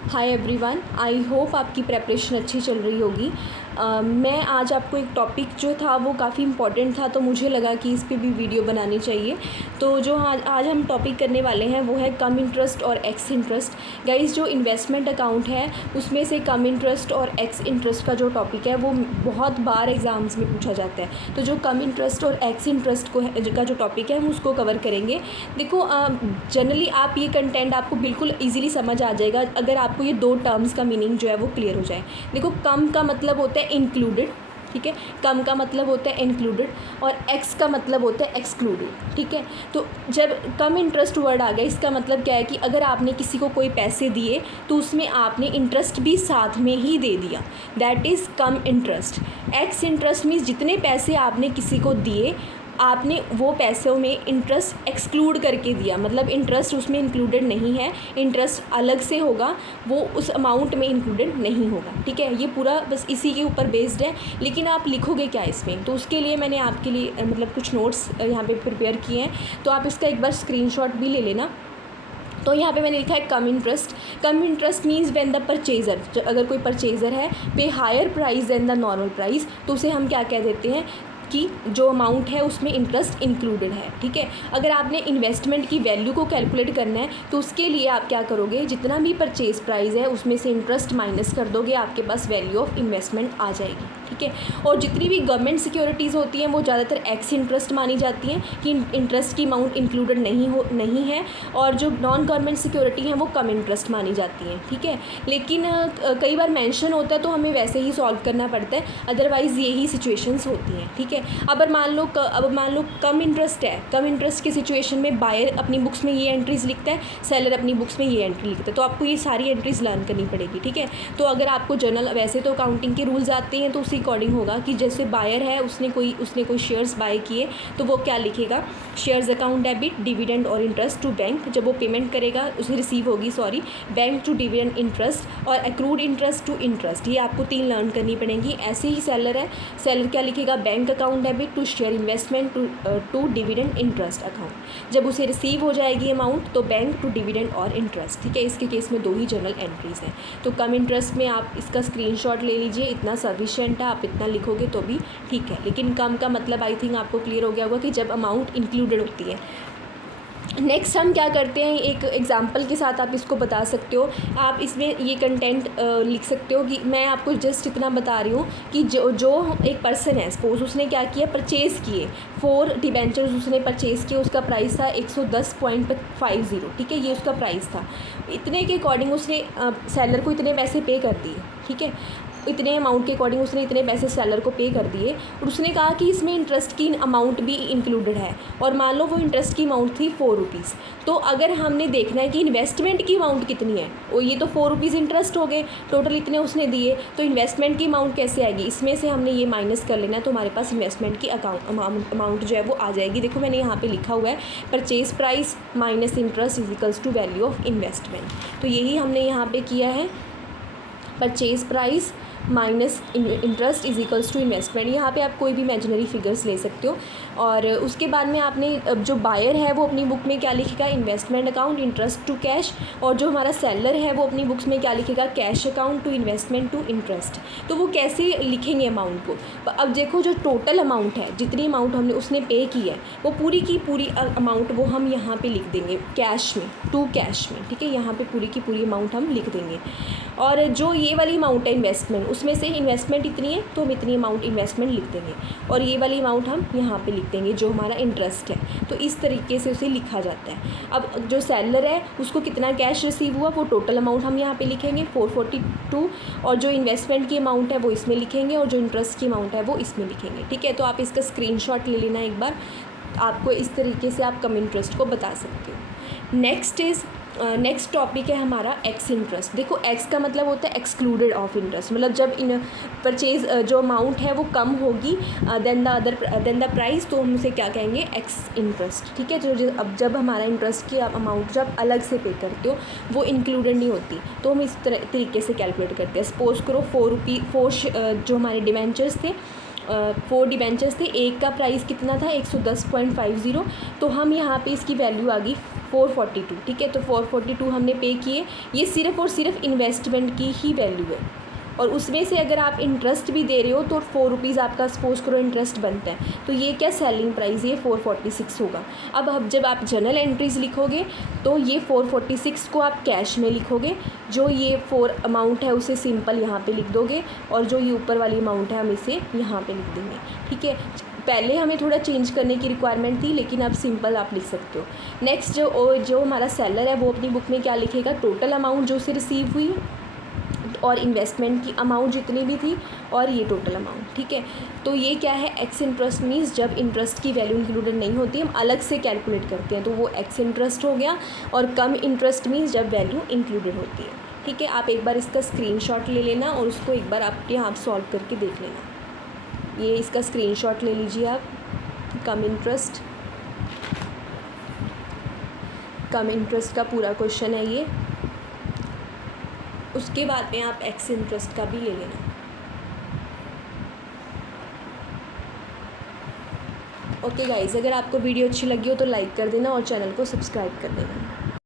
Hi everyone, I hope आपकी preparation अच्छी चल रही होगी। मैं आज आपको एक टॉपिक जो था वो काफ़ी इम्पॉर्टेंट था, तो मुझे लगा कि इस पे भी वीडियो बनानी चाहिए। तो जो आज हम टॉपिक करने वाले हैं वो है कम इंटरेस्ट और एक्स इंटरेस्ट। गाइस, जो इन्वेस्टमेंट अकाउंट है उसमें से कम इंटरेस्ट और एक्स इंटरेस्ट का जो टॉपिक है वो बहुत बार एग्ज़ाम्स में पूछा जाता है। तो जो कम इंटरेस्ट और एक्स इंटरेस्ट का जो टॉपिक है हम उसको कवर करेंगे। देखो, जनरली आप ये कंटेंट आपको बिल्कुल ईजिली समझ आ जाएगा अगर आपको ये दो टर्म्स का मीनिंग जो है वो क्लियर हो जाए। देखो, कम का मतलब होता है इंक्लूडेड, ठीक है। कम का मतलब होता है इंक्लूडेड और एक्स का मतलब होता है एक्सक्लूडेड, ठीक है। तो जब कम इंटरेस्ट वर्ड आ गया, इसका मतलब क्या है कि अगर आपने किसी को कोई पैसे दिए तो उसमें आपने इंटरेस्ट भी साथ में ही दे दिया, that is come interest. X interest means जितने पैसे आपने किसी को दिए आपने वो पैसों में इंटरेस्ट एक्सक्लूड करके दिया, मतलब इंटरेस्ट उसमें इंक्लूडेड नहीं है, इंटरेस्ट अलग से होगा, वो उस अमाउंट में इंक्लूडेड नहीं होगा, ठीक है। ये पूरा बस इसी के ऊपर बेस्ड है। लेकिन आप लिखोगे क्या इसमें, तो उसके लिए मैंने आपके लिए मतलब कुछ नोट्स यहाँ पे प्रिपेयर किए हैं, तो आप इसका एक बार स्क्रीनशॉट भी ले लेना। तो यहाँ पे मैंने लिखा है कम इंटरेस्ट। कम interest means when the purchaser, अगर कोई परचेज़र है pay higher price than the normal price, तो उसे हम क्या कह देते हैं कि जो अमाउंट है उसमें इंटरेस्ट इंक्लूडेड है, ठीक है। अगर आपने इन्वेस्टमेंट की वैल्यू को कैलकुलेट करना है तो उसके लिए आप क्या करोगे, जितना भी परचेज प्राइस है उसमें से इंटरेस्ट माइनस कर दोगे, आपके पास वैल्यू ऑफ इन्वेस्टमेंट आ जाएगी, ठीक है। और जितनी भी गवर्नमेंट सिक्योरिटीज़ होती हैं वो ज़्यादातर एक्स इंटरेस्ट मानी जाती हैं कि इंटरेस्ट की अमाउंट इंक्लूडेड नहीं है, और जो नॉन गवर्नमेंट सिक्योरिटी हैं वो कम इंटरेस्ट मानी जाती हैं, ठीक है। लेकिन कई बार मेंशन होता है तो हमें वैसे ही सॉल्व करना पड़ता है, अदरवाइज़ यही सिचुएशंस होती हैं, ठीक है। अब मान लो कम इंटरेस्ट है, कम इंटरेस्ट की सिचुएशन में बायर अपनी बुक्स में ये एंट्रीज लिखता है, सेलर अपनी बुक्स में ये एंट्री लिखता है, तो आपको ये सारी एंट्रीज लर्न करनी पड़ेगी, ठीक है। तो अगर आपको जर्नल, वैसे तो अकाउंटिंग के रूल्स आते हैं तो उसी अकॉर्डिंग होगा कि जैसे बायर है उसने कोई शेयर्स बाय किए तो वो क्या लिखेगा, शेयर्स अकाउंट डेबिट डिविडेंड और इंटरेस्ट टू बैंक, जब वो पेमेंट करेगा उसे रिसीव होगी, बैंक टू डिविडेंड इंटरेस्ट और एक्रूड इंटरेस्ट टू इंटरेस्ट, ये आपको 3 लर्न करनी पड़ेंगी। ऐसे ही सेलर है, सेलर क्या लिखेगा, bank account debit to share investment to dividend interest account, जब उसे रिसीव हो जाएगी अमाउंट तो बैंक टू डिविडेंड और इंटरेस्ट, ठीक है। इसके केस में 2 ही जनरल एंट्रीज हैं। तो कम इंटरेस्ट में आप इसका स्क्रीनशॉट ले लीजिए, इतना सफिशिएंट है, आप इतना लिखोगे तो भी ठीक है। लेकिन कम का मतलब आई थिंक आपको क्लियर हो गया होगा कि जब अमाउंट इंक्लूडेड होती है। नेक्स्ट हम क्या करते हैं, एक एग्जांपल के साथ आप इसको बता सकते हो। आप इसमें ये कंटेंट लिख सकते हो कि मैं आपको जस्ट इतना बता रही हूँ कि जो एक पर्सन है, सपोज उसने क्या किया, परचेज़ किए 4 डिबेंचर्स उसने परचेज़ किए, उसका प्राइस था 110.50, ठीक है, ये उसका प्राइस था। इतने के अकॉर्डिंग उसने सेलर को इतने पैसे पे कर दिए, ठीक है, इतने अमाउंट के अकॉर्डिंग उसने इतने पैसे सेलर को पे कर दिए, और उसने कहा कि इसमें इंटरेस्ट की अमाउंट भी इंक्लूडेड है, और मान लो वो इंटरेस्ट की अमाउंट थी 4 रुपीज़। तो अगर हमने देखना है कि इन्वेस्टमेंट की अमाउंट कितनी है, और ये तो 4 रुपीज़ इंटरेस्ट हो गए, टोटल इतने उसने दिए, तो इन्वेस्टमेंट की अमाउंट कैसे आएगी, इसमें से हमने ये माइनस कर लेना, तो हमारे पास इन्वेस्टमेंट की अमाउंट जो है वो आ जाएगी। देखो मैंने यहाँ पर लिखा हुआ है purchase price minus interest is equals to value of investment, तो यही हमने यहाँ पर किया है, purchase price minus interest is equals to investment. यहाँ पे आप कोई भी इमेजिनरी फिगर्स ले सकते हो। और उसके बाद में आपने जो बायर है वो अपनी बुक में क्या लिखेगा, investment account interest to cash, और जो हमारा सेलर है वो अपनी बुक्स में क्या लिखेगा, cash account to investment to interest. तो वो कैसे लिखेंगे अमाउंट को, अब देखो जो टोटल अमाउंट है, जितनी अमाउंट हमने उसने पे की है वो पूरी की पूरी अमाउंट वो हम यहाँ पर लिख देंगे कैश में, टू कैश में, ठीक है, यहाँ पर पूरी की पूरी अमाउंट हम लिख देंगे। और जो ये वाली अमाउंट है इन्वेस्टमेंट, उसमें से इन्वेस्टमेंट इतनी है तो हम इतनी अमाउंट इन्वेस्टमेंट लिख देंगे, और ये वाली अमाउंट हम यहाँ पे लिख देंगे जो हमारा इंटरेस्ट है। तो इस तरीके से उसे लिखा जाता है। अब जो सेलर है उसको कितना कैश रिसीव हुआ वो टोटल अमाउंट हम यहाँ पे लिखेंगे 442, और जो इन्वेस्टमेंट की अमाउंट है वो इसमें लिखेंगे, और जो इंटरेस्ट की अमाउंट है वो इसमें लिखेंगे, ठीक है। तो आप इसका स्क्रीनशॉट ले लेना एक बार, आपको इस तरीके से आप कम इंटरेस्ट को बता सकते हो। नेक्स्ट टॉपिक है हमारा एक्स इंटरेस्ट। देखो, एक्स का मतलब होता है एक्सक्लूडेड ऑफ इंटरेस्ट, मतलब जब इन परचेज जो अमाउंट है वो कम होगी देन द प्राइस, तो हम उसे क्या कहेंगे, एक्स इंटरेस्ट, ठीक है। अब जब हमारा इंटरेस्ट की अमाउंट जब अलग से पे करते हो वो इंक्लूडेड नहीं होती, तो हम इस तरीके से कैलकुलेट करते हैं। सपोज करो 4 जो हमारे डिवेंचर्स थे 4 डिबेंचर्स थे, एक का प्राइस कितना था 110.50, तो हम यहाँ पे इसकी वैल्यू आ गई 442, ठीक है। तो 442 हमने पे किए। ये सिर्फ़ और सिर्फ इन्वेस्टमेंट की ही वैल्यू है, और उसमें से अगर आप इंटरेस्ट भी दे रहे हो तो 4 रुपीज़ आपका सपोज़ करो इंटरेस्ट बनता है, तो ये क्या सेलिंग प्राइस ये 446 होगा। अब जब आप जर्नल एंट्रीज़ लिखोगे तो ये 446 को आप कैश में लिखोगे, जो ये 4 अमाउंट है उसे सिंपल यहाँ पे लिख दोगे, और जो ये ऊपर वाली अमाउंट है हम इसे यहाँ पे लिख देंगे, ठीक है। पहले हमें थोड़ा चेंज करने की रिक्वायरमेंट थी, लेकिन अब सिंपल आप लिख सकते हो। नेक्स्ट जो हमारा सेलर है वो अपनी बुक में क्या लिखेगा, टोटल अमाउंट जो उसे रिसीव हुई और इन्वेस्टमेंट की अमाउंट जितनी भी थी और ये टोटल अमाउंट, ठीक है। तो ये क्या है, एक्स इंटरेस्ट मीन्स जब इंटरेस्ट की वैल्यू इंक्लूडेड नहीं होती हम अलग से कैलकुलेट करते हैं, तो वो एक्स इंटरेस्ट हो गया। और कम इंटरेस्ट मीन्स जब वैल्यू इंक्लूडेड होती है, ठीक है। आप एक बार इसका स्क्रीनशॉट ले लेना और उसको एक बार आप यहाँ सॉल्व करके देख लेना। ये इसका स्क्रीनशॉट ले लीजिए आप। कम इंटरेस्ट का पूरा क्वेश्चन है ये। उसके बाद में आप एक्स इंटरेस्ट का भी ले लेना। ओके गाइज़, अगर आपको वीडियो अच्छी लगी हो तो लाइक कर देना और चैनल को सब्सक्राइब कर देना।